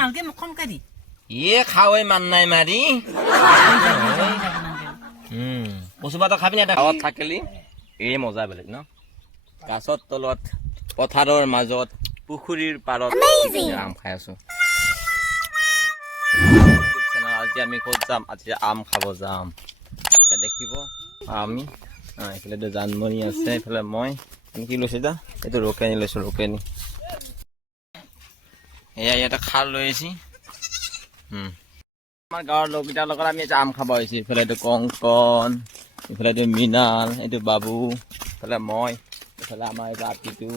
নালগে মোক কমকাৰি ইয়ে খাওয়াই মান নাই মাৰি কচু পাত খাবি না গাঁৱত থাকিলি এই মজা বেলেগ ন গাছৰ তলত পথাৰৰ মাজত পুখুৰীৰ পাৰত আম খাই আছো আজি আমি ক'ত যাম আজি আম খাব যাম এতিয়া দেখিব আমি এইফালে জানমণি আছে এইফালে মই কি লৈছো এতিয়া এইটো ৰকেনি লৈছো ৰকেনি এয়া ইয়াতে খাৰ লৈ আহিছি আমাৰ গাঁৱৰ লোককেইটাৰ লগত আমি আম খাব আহিছো এইফালে এইটো কংকন এইফালে এইটো মৃণাল এইটো বাবু এইফালে মই এইফালে আমাৰ এইটো আপিটো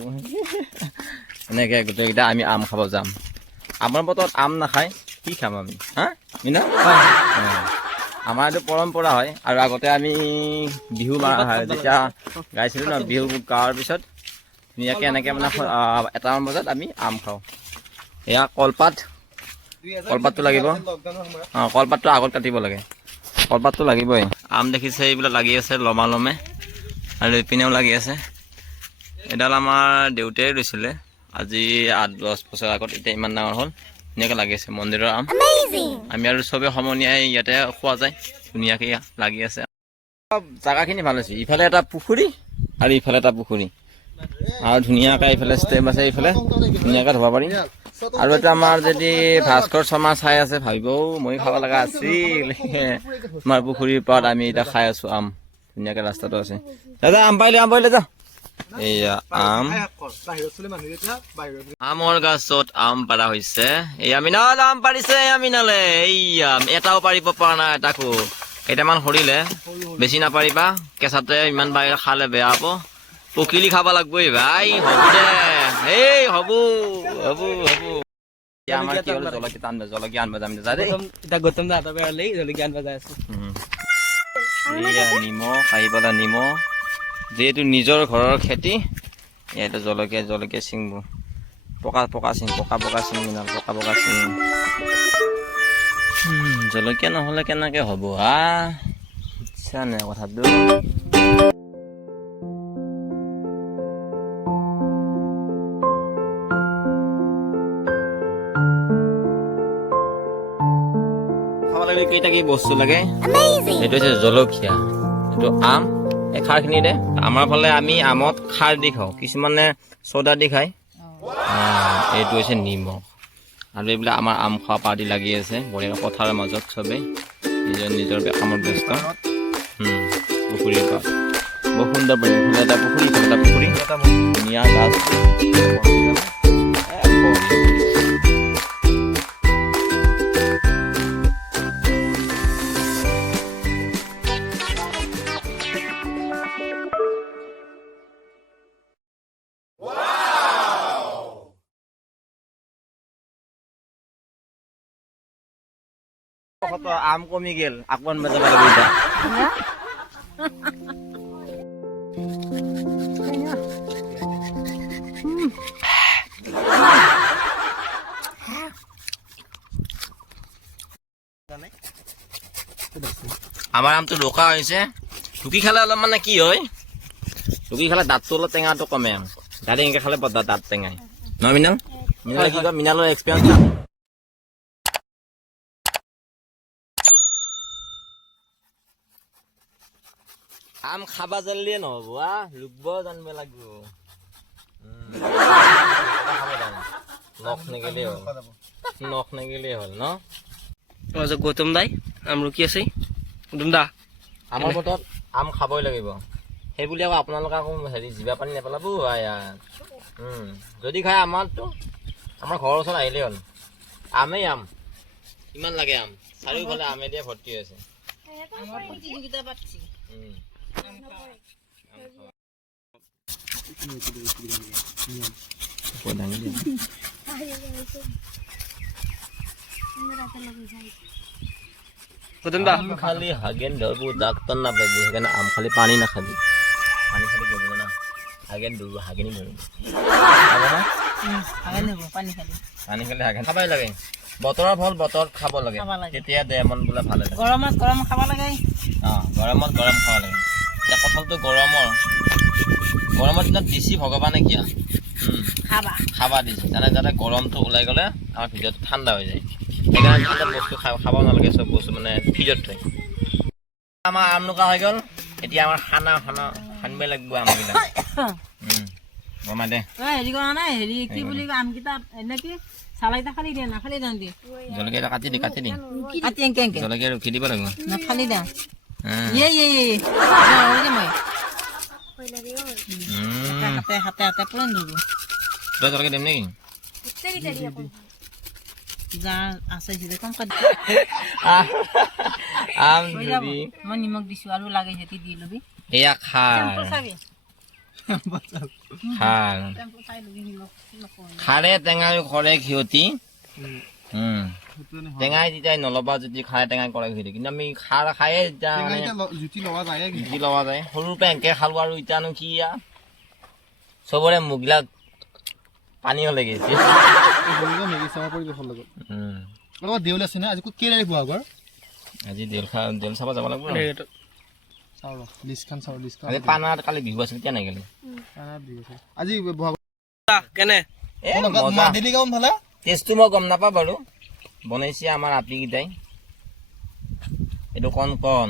এনেকৈ গোটেইকেইটা আমি আম খাব যাম আমাৰ বতৰত আম নাখায় কি খাম আমি হা মৃণাল আমাৰ এইটো পৰম্পৰা হয় আৰু আগতে আমি বিহু যেতিয়া গাইছিলোঁ ন বিহু গাৱাৰ পিছত ধুনীয়াকৈ এনেকৈ মানে এটামান বজাত আমি আম খাওঁ এয়া কলপাতটো লাগিব কলপাতটো আগত কাটিব লাগে কলপাতটো লাগিবই আম দেখিছে এইবিলাক লাগি আছে লমে আৰু ইপিনেও লাগি আছে এডাল আমাৰ দেউতাই ৰুইছিলে আজি 8-10 বছৰ আগত এতিয়া ইমান ডাঙৰ হ'ল ধুনীয়াকৈ লাগি আছে মন্দিৰৰ আম আমি আৰু চবে সমনীয়াই ইয়াতে খোৱা যায় ধুনীয়াকৈ লাগি আছে জাগাখিনি ভাল হৈছে ইফালে এটা পুখুৰী আৰু ইফালে এটা পুখুৰী আৰু ধুনীয়াকৈ ইফালে ষ্টেপ আছে ইফালে ধুনীয়াকৈ ধুব পাৰিম আৰু এটা আমাৰ যদি ভাস্কৰ শৰ্মা চাই আছে ভাবিব মই খাব লগা আছিল আমাৰ পুখুৰীৰ পাৰত আমি এতিয়া খাই আছো আম ধুনীয়াকৈ ৰাস্তাটো আছে দাদা আম পাৰিলে যা এয়া আমৰ গছত আম পাৰা হৈছে এয়া মৃণাল আম পাৰিছে মৃণালে এইয়া এটাও পাৰিব পৰা নাই এটাকো কেইটামান সৰিলে বেছি নাপাৰিবা কেঁচাতে ইমান বাহিৰ খালে বেয়া হ'ব পকিলি খাব লাগবই ভাই হ'ব দে এই হ'ব আমাৰ কি হ'ল জলকীয়া আনবা যাম যা দেই এটা গৌতম দা এটা বেয়া লৈ জলকীয়া আনবা যাই আছে নিমখ আহি পেলাই নিমখ যিহেতু নিজৰ ঘৰৰ খেতি ইয়াতে জলকীয়া চিঙব পকা চিঙ মিনাল পকা চিঙ জলকীয়া নহ'লে কেনেকৈ হ'ব ইচ্ছা নাই কথাটো খাব লাগিলে কেইটা কি বস্তু লাগে এইটো হৈছে জলকীয়া এইটো আম এই খাৰখিনি দে আমাৰ ফালে আমি আমত খাৰ দি খাওঁ কিছুমানে চ'দা দি খায় এইটো হৈছে নিমখ আৰু এইবিলাক আমাৰ আম খোৱা পাৰ্টি লাগি আছে বঢ়িয়া পথাৰৰ মাজত চবেই নিজৰ কামত ব্যস্ত পুখুৰীৰ পাৰ বৰ সুন্দৰ ইফালে এটা পুখুৰী ধুনীয়া গাছ আম কমি গেল আকমান মজা লাগে এটা আমাৰ আমটো ৰোকা হৈছে ৰুকি খালে অলপ মানে কি হয় ৰুকি খালে দাঁতটো অলপ টেঙাটো কমে গাড়ী এনেকৈ খালে দাঁত টেঙাই নহয় মৃণাল কি কয় মৃণালৰ এক্সপিৰিয়েঞ্চ আম খাবা জানলিয়ে নহ'ব ৰুকব জানিব লাগিব নখ নেগেলেই হ'ল ন গৌতম দাই আম ৰুকি আছে গৌতম দা আমাৰ বতৰত আম খাবই লাগিব সেইবুলি আকৌ আপোনালোকে আকৌ হেৰি জিভা পানী নেপেলাব যদি খাই আমাৰতো আমাৰ ঘৰৰ ওচৰত আহিলেই হ'ল আমেই আম কিমান লাগে আম চাৰিওফালে আমে দিয়ে ভৰ্তি হৈছে আম খালি হাগেন ধরবো ডাক্তার না পাবি সেখানে আম খালি পানি না খাবি পানি খালি করবি না হাগেন ধরবো হাগেনই ধরবো পানি খালি হাগেন খাবাই লাগে বতৰৰ ফল বতৰত খাব লাগে তেতিয়া দেহ মন বোলে ভালে লাগে গৰমত গৰম খাব লাগে গৰমত গৰম খাব লাগে এতিয়া কঁঠালটো গৰমৰ দিনত দিছি ভগৱানে কিয়া খাবা খাবা দিছে জানে যাতে গৰমটো ওলাই গ'লে আমাৰ ভিডিঅ'টো ঠাণ্ডা হৈ যায় সেইকাৰণে ঠাণ্ডা বস্তু খাব নালাগে চব বস্তু মানে ফ্ৰিজত থৈ আমাৰ আম নোকা হৈ গ'ল এতিয়া আমাৰ খানা খানিব লাগিব আমবিলাক বমা দে হেৰি কৰা নাই হেৰি কি বুলি কয় আমকেইটা এনে কি চালাইটা খালি দিয়া না খালি দাম দি জলকীয়াটো কাটি দি কাটি এংকে এংকে জলকীয়া ৰুকি দিব লাগিব না খালি দাম এই মই হাতে হাতে হাতে পুৰা নিব তই জলকীয়া দিম নেকি যাৰ আছে যদি কম কাটি আম হৈ যাব মই নিমখ দিছো আৰু লাগে হেতি দি লবি এয়া খাৰ চাবি খাৰ খাৰে টেঙাই কৰে ক্ষতি টেঙাই যেতিয়া নলবা যদি খাৰে টেঙাই কৰে ক্ষতি কিন্তু আমি খাৰ খায়ে জুতি লোৱা যায় সৰুৰ পৰা এনেকে খালো আৰু এতিয়ানো কি চবৰে মুখবিলাক পানী হলে গৈছে আজি দেউল চাব যাব লাগিব পানাত কালি বিহু আছিল এতিয়া নাই গেলি কেনে টেষ্টটো মই গম নাপাওঁ বাৰু বনাইছে আমাৰ আপিকেইটাই এইটো কণ কণ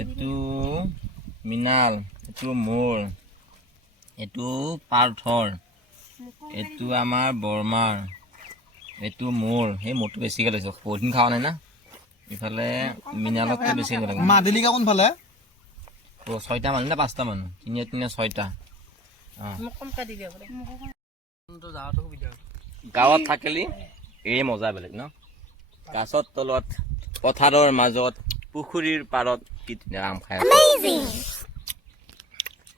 এইটো মৃণাল এইটো মোৰ এইটো পাৰ্থৰ এইটো আমাৰ বৰমাৰ এইটো মোৰ সেই মোৰটো বেছিকৈ লৈছোঁ বহুত দিন খোৱা নাই না ইফালে মৃণালতকৈ বেছি লাগে মাদিলিকা কোনফালে 6টা মানুহ নে 5টা মানুহ 3 6টা মোক কম কাটি দিয়া গাঁৱত থাকিলে এই মজা বেলেগ ন গাছৰ তলত পথাৰৰ মাজত পুখুৰীৰ পাৰত কি ধুনীয়া আম খাই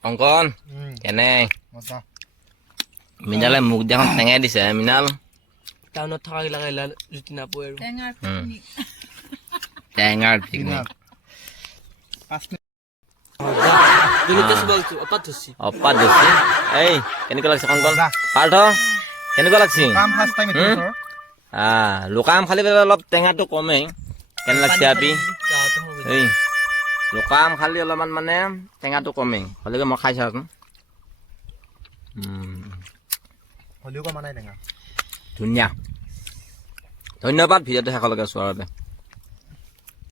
অংকন এনে মৃণালে মুখ দেখোন টেঙাই দিছে মৃণাল টাউনত থকা গিলা খাইলা জুতি নাপায় আৰু টেঙাৰ পিকনিক অপাত ধৰিছে এই কেনেকুৱা লাগিছে কংকন পাৰ্থ কেনেকুৱা লাগছে লুকা আম খালি অলপ টেঙাটো কমেই কেনে লাগছে আপি এই লুকা আম খালি অলপমান মানে টেঙাটো কমেই হ'লেও মই খাই চাওঁ ধুনীয়া ধন্যবাদ ভিডিঅ'টো শেষলৈকে চোৱাৰ বাবে